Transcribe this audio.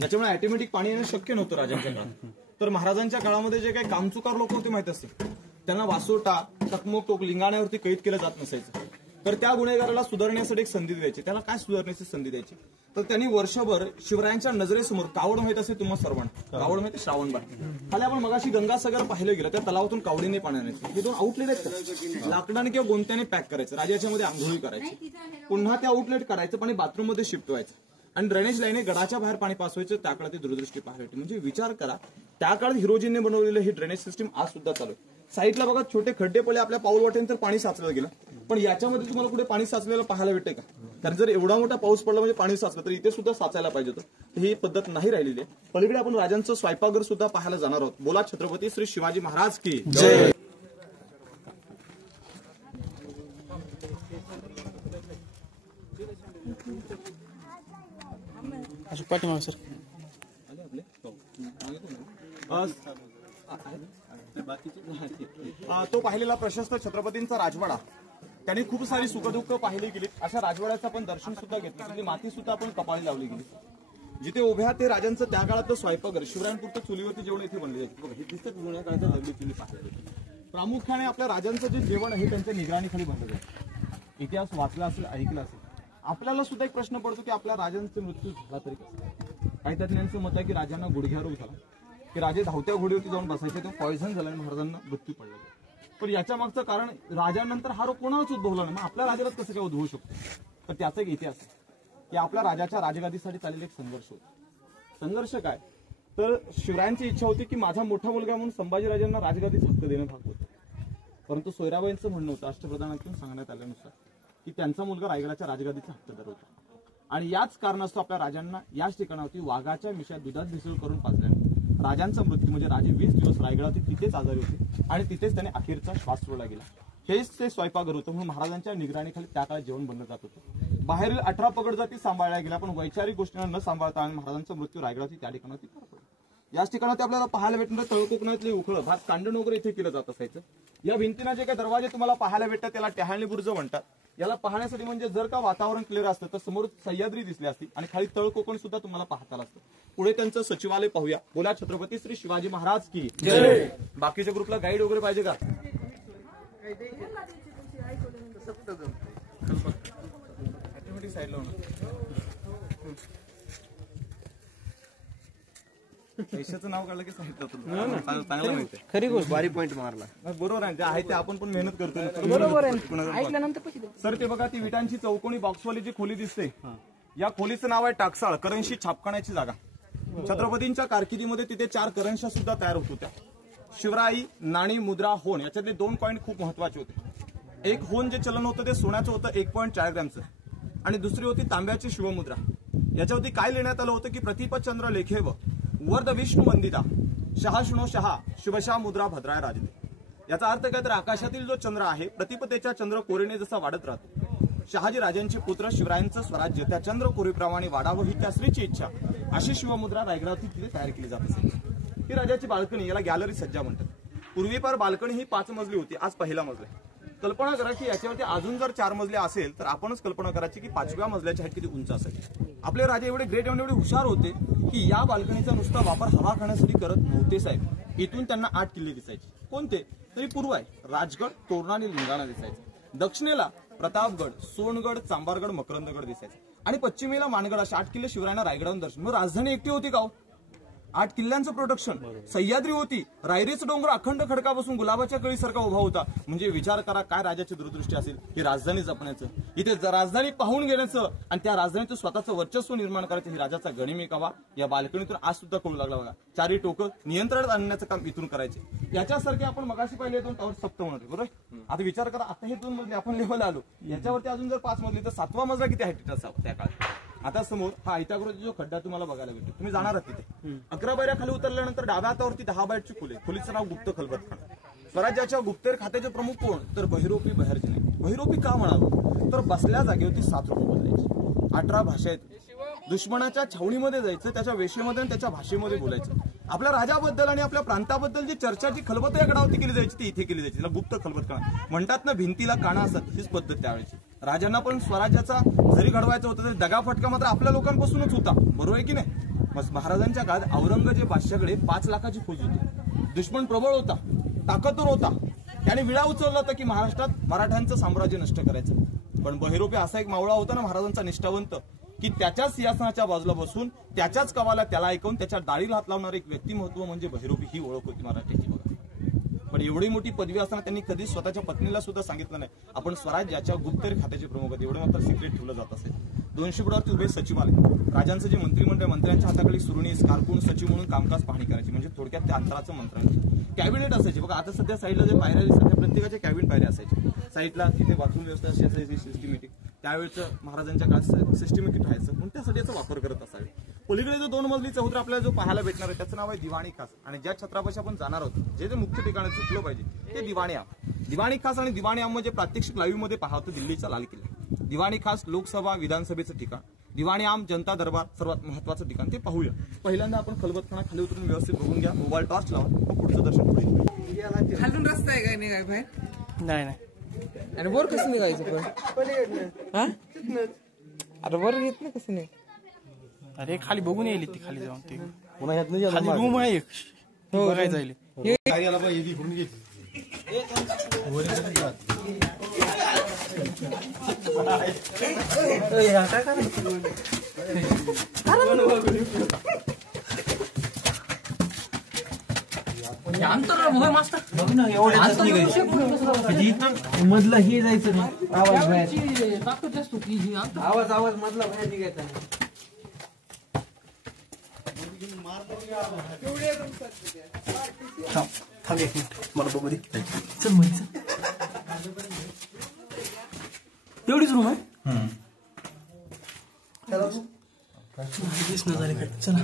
त्याच्यामुळे ऑटोमॅटिक पाणी येणं शक्य नव्हतं राजांच्या काळात. तर महाराजांच्या काळामध्ये जे काही कामचुकार लोक होते माहित असते, त्यांना वासोटा, चकमक, टोक, लिंगाण्यावरती कैद केलं जात नसायचं. तर त्या गुन्हेगाराला सुधारण्यासाठी एक संधी द्यायची. त्याला काय सुधारण्याची संधी द्यायची, तर त्यांनी वर्षभर शिवरायांच्या नजरेसमोर, कावड माहित असेल तुम्हाला सर्वांना, कावड माहिती श्रावणबाळ, खाली आपण मगाशी गंगासागर पाहिलं गेलं, त्या तलावातून कावडीने पाणी आणायचं. हे 2 आउटलेट आहेत, लाकडाने किंवा गोंत्याने पॅक करायचं, राजाच्या मध्ये आंघोळी करायची, पुन्हा ते आउटलेट करायचं, पाणी बाथरूम मध्ये शिफ्ट व्हायचं आणि ड्रेनेज लाईने गडाच्या बाहेर पाणी पास व्हायचं. त्या काळात दूरदृष्टी पाहायला होती. म्हणजे विचार करा, त्या काळात हिरोजींनी बनवलेलं हे ड्रेनेज सिस्टीम आज सुद्धा चालू आहे. साईडला बघा छोटे खड्डे पडले, आपल्या पाऊल वाटेन तर पाणी साचलं गेलं, पण याच्यामध्ये तुम्हाला कुठे पाणी साचलेलं पाहायला भेटतंय का? कारण जर एवढा मोठा पाऊस पडला म्हणजे पाणी साचलं, तर इथे सुद्धा साचायला पाहिजे होतं. ही पद्धत नाही राहिलेली आहे. पलीकडे आपण राजांचं स्वयंपाकघर सुद्धा पाहायला जाणार आहोत. बोला छत्रपती श्री शिवाजी महाराज की जय. पाठीमागे सर. तो पाहिलेला प्रशस्त छत्रपतींचा राजवाडा, त्यांनी खूप सारी सुखदुःख पाहिली गेली. अशा राजवाड्याचं आपण दर्शन सुद्धा घेतलं, तिथली माती सुद्धा आपण कपाळी लावली गेली. जिथे उभ्या ते राजांचं त्या काळातलं स्वयंपाकघर, शिवरायांपुरतं चुलीवरती जेवण इथे बनले जायचे. हे दिसतं जुन्या काळाच्या दगडी चुली पाहिजे. प्रामुख्याने आपल्या राजांचं जे जेवण आहे त्यांच्या निगराणीखाली बनलं जातं. इतिहास वाचला असेल, ऐकला असेल. आपल्याला सुद्धा एक प्रश्न पडतो की आपल्या राजांचा मृत्यू झाला तरी कसं? काही तज्ञांचं मत आहे की राजांना गुडघ्यारोग झाला, की राजे धावत्या घोडीवरती जाऊन बसायचे, तो पॉयझन झाला आणि महाराजांना मृत्यू पडला. पण याच्या मागचं कारण राजानंतर हा रोग कोणालाच उद्भवला नाही, मग आपल्या राजालाच कसं काय उद्भवू शकतो? तर त्याचा एक इतिहास आहे की आपल्या राजाच्या राजगादीसाठी चाललेला एक संघर्ष होता. संघर्ष काय, तर शिवरायांची इच्छा होती की माझा मोठा मुलगा म्हणून संभाजीराजांना राजगादीचा हक्क देणं भाग होतं. परंतु सोयराबाईंचं म्हणणं होतं, अष्टप्रधानातून सांगण्यात आल्यानुसार, की त्यांचा मुलगा रायगडाच्या राजगादीचा हक्कदार होता. आणि याच कारणास्तव आपल्या राजांना याच ठिकाणावरती वाघाच्या मिशात दुधात भिसळ करून पाजल्याने राजांचा मृत्यू, म्हणजे राजे 20 दिवस रायगडावरती तिथेच आजारी होते आणि तिथेच त्याने अखेरचा श्वास सोडला गेला. हेच ते स्वयंपाकघर होतं, म्हणून महाराजांच्या निगराणीखाली त्या काळात जेवण बनलं जात होतं. बाहेरील 18 पगड जाती सांभाळल्या गेल्या, पण वैचारिक गोष्टींना न सांभाळता आणि महाराजांचा मृत्यू रायगडावरती त्या ठिकाणावरती पार पडला. याच ठिकाणात आपल्याला पाहायला भेटणार तळकोकणातले उखळ भात कांडण वगैरे इथे केलं जात असायचं. या भिंतीना जे काही दरवाजे तुम्हाला पाहायला भेटतात त्याला टहाळणी बुर्ज म्हणतात. याला पाहण्यासाठी म्हणजे जर का वातावरण क्लिअर असतं तर समोर सह्याद्री दिसली असती आणि खाली तळकोकण सुद्धा तुम्हाला पाहता आलं असतं. पुढे त्यांचं सचिवालय पाहूया. बोला छत्रपती श्री शिवाजी महाराज की जय. बाकीच्या ग्रुपला गाईड वगैरे पाहिजे का? पैशाचं नाव काढलं की सांगितलं चांगलं माहिती, खरी गोष्ट, भारी पॉईंट मारला. बरोबर आहे, जे आहे ते आपण पण मेहनत करतो. बरोबर आहे, ऐकल्यानंतर सर ते बघा, ती विटांची चौकोनी बॉक्सवाली जी खोली दिसते, या खोलीचं नाव आहे टाकसाळ, करंशी छापखान्याची जागा. छत्रपतींच्या कारकिर्दीमध्ये तिथे 4 करंशा सुद्धा तयार होत होत्या. शिवराई, नाणी, मुद्रा, होन याच्यातले 2 पॉईंट खूप महत्वाचे होते. एक होन जे चलन होतं ते सोन्याचं होतं 1.4 ग्रॅमचं, आणि दुसरी होती तांब्याची शिवमुद्रा. याच्यावरती काय लिहिण्यात आलं होतं की प्रतिपचंद्र लेखेव वर्द विष्णू वंदिता शहाशुनो शहा शुभशा मुद्रा भद्राय राजते. याचा अर्थ काय तर आकाशातील जो चंद्र आहे, प्रतिपतेच्या चंद्र कोरीने जसा वाढत राहतो, शहाजी राजांचे पुत्र शिवरायांचं स्वराज्य त्या चंद्र कोरीप्रमाणे वाढावं ही त्या स्त्रीची इच्छा, अशी शिवमुद्रा रायगडावरती तिथे तयार केली जात असे. ही राजाची बाल्कनी, याला गॅलरी सज्जा म्हणतात. पूर्वीपार बाल्कनी ही 5 मजली होती, आज पहिला मजला. कल्पना करा की याच्यावरती अजून जर 4 मजले असेल तर आपणच कल्पना करायची की 5व्या मजल्याची हाईट किती उंच असेल. आपले राजे एवढे ग्रेट एवढे हुशार होते की या बाल्कनीचा नुसता वापर हवा खाण्यासाठी करत नव्हते साहेब. इथून त्यांना 8 किल्ले दिसायचे. कोणते? तरी पूर्व आहे राजगड, तोरणा आणि लिंगाणा दिसायचे. दक्षिणेला प्रतापगड, सोनगड, चांबारगड, मकरंदगड दिसायचे. आणि पश्चिमेला मानगड. अशा 8 किल्ले शिवरायांना रायगडावरून दर्शन. मग राजधानी एकटी होती का? 8 किल्ल्यांचं प्रोडक्शन. सह्याद्री होती, रायरीचं डोंगर अखंड खडका बसून गुलाबाच्या कळीसारखा उभा होता. म्हणजे विचार करा काय राजाची दूरदृष्टी असेल. ही राजधानी जपण्याचं, इथे राजधानी पाहून घेण्याचं आणि त्या राजधानीचं स्वतःचं वर्चस्व निर्माण करायचं ही राजाचा गणिमे कावा या बाल्कनीतून आज सुद्धा कळू लागला बघा. 4 टोकं नियंत्रणात आणण्याचं काम इथून करायचे. याच्यासारखे आपण मगाशी पाहिले 2 टावर सप्त होणार बरोबर. आता विचार करा, आता हे 2 मजले आपण लेवल आलो, याच्यावरती अजून जर 5 मजले तर 7वा मजला किती हाईट असावा त्या काळात. आता समोर हा ऐतागृहाचा जो खड्डा तुम्हाला बघायला भेटतो, तुम्ही जाणार आहात तिथे 11 बायऱ्या खाली उतरल्यानंतर डाव्या हातावरती 10 बायची खोली. खोलीचं नाव गुप्त खलबतखाना. स्वराज्याच्या गुप्तेर खात्याचे प्रमुख कोण? तर बहिरोपी बहरजी नाही. बहिरोपी का म्हणावं तर बसल्या जागेवरती 7 रुपये बोलायचे. 18 भाषा आहेत. दुश्मनाच्या छावणीमध्ये जायचं, त्याच्या वेशेमध्ये आणि त्याच्या भाषेमध्ये बोलायचं. आपल्या राजाबद्दल आणि आपल्या प्रांताबद्दल जी चर्चा जी खलबत या गडावरती केली जायची ती इथे केली जायची. तिला गुप्त खलबतखाना म्हणतात ना. भिंतीला काना असत, हीच पद्धत त्यावेळेची. राजांना पण स्वराज्याचा जरी घडवायचं होतं तरी दगाफटका मात्र आपल्या लोकांपासूनच होता. बरोबर आहे की नाही. महाराजांच्या काळात औरंगजेब बादशाहकडे 5 लाखाची फौज होती. दुश्मन प्रबळ होता, ताकदवर होता. त्याने विळा उचलला होता की महाराष्ट्रात मराठ्यांचं साम्राज्य नष्ट करायचं. पण बहिरोपे असा एक मावळा होता ना महाराजांचा निष्ठावंत, की त्याच्याच सिंहासनाच्या बाजूला बसून त्याच्याच कवाला त्याला ऐकून त्याच्या डाळीला हात लावणारं एक व्यक्तिमत्व म्हणजे बहिरोपी ही ओळख होती मराठ्याची. बघा, पण एवढी मोठी पदवी असताना त्यांनी कधीच स्वतःच्या पत्नीला सुद्धा सांगितलं नाही आपण स्वराज्याच्या गुप्तहेर खात्याचे प्रमुख आहेत. एवढं मात्र सिक्रेट ठेवलं जात असेल. 200 फुटावरती उभे सचिवालय, राजांचं जे मंत्रिमंडळ, मंत्र्यांच्या हाताखाली सुरुणीस कारकून सचिव म्हणून कामकाज पाहणी करायची. म्हणजे थोडक्यात त्या अंतराचं मंत्र्यांची कॅबिनेट असायचे. बघा आता सध्या साईडला जे पायऱ्या दिसतात प्रत्येकाचे कॅबिनेट पायऱ्या असायचे. साईडला तिथे बाथरूम व्यवस्था असायची सिस्टमॅटिक. त्यावेळेचं महाराजांच्या काळात सिस्टमॅटिक राहायचं म्हणून त्यासाठी याचा वापर करत असावे. पलीकडे जो 2 मजली चौधरी आपल्याला जो पाहायला भेटणार आहे त्याचं नाव आहे दिवाणी खास. आणि ज्या छत्रापाशी आपण जाणार आहोत जे मुख्य ठिकाण चुकलं पाहिजे ते दिवाणी आम. दिवाणी खास आणि दिवाणी आम म्हणजे प्रात्यक्षिक लाईव्ह मध्ये पाहतो दिल्लीचा लाल किल्ला. दिवाणी खास लोकसभा विधानसभेचं ठिकाण, दिवाणी आम जनता दरबार सर्वात महत्वाचं ठिकाण. ते पाहूया. पहिल्यांदा आपण खलबतखाना खाली उतरून व्यवस्थित बघून घ्या. मोबाईल टॉर्च लावा, मग पुढचं दर्शन होईल. खालून रस्ता आहे काय नाही बाहेर? नाही. आणि वर कसं निघायचं पण? हा? अरे वर घेत ना कसं नाही? अरे खाली बघून येईल ती खाली जाऊन ते खाली रूम आहे एक बघायला जाईल. मधला हे जायचं नाही, आवाज आवाज मधला बाहेर निघायचा नाही. थांब एक मिनिट मला बघू दे. चल मग एवढीच रूम आहे. दिसणं झाले काय. चला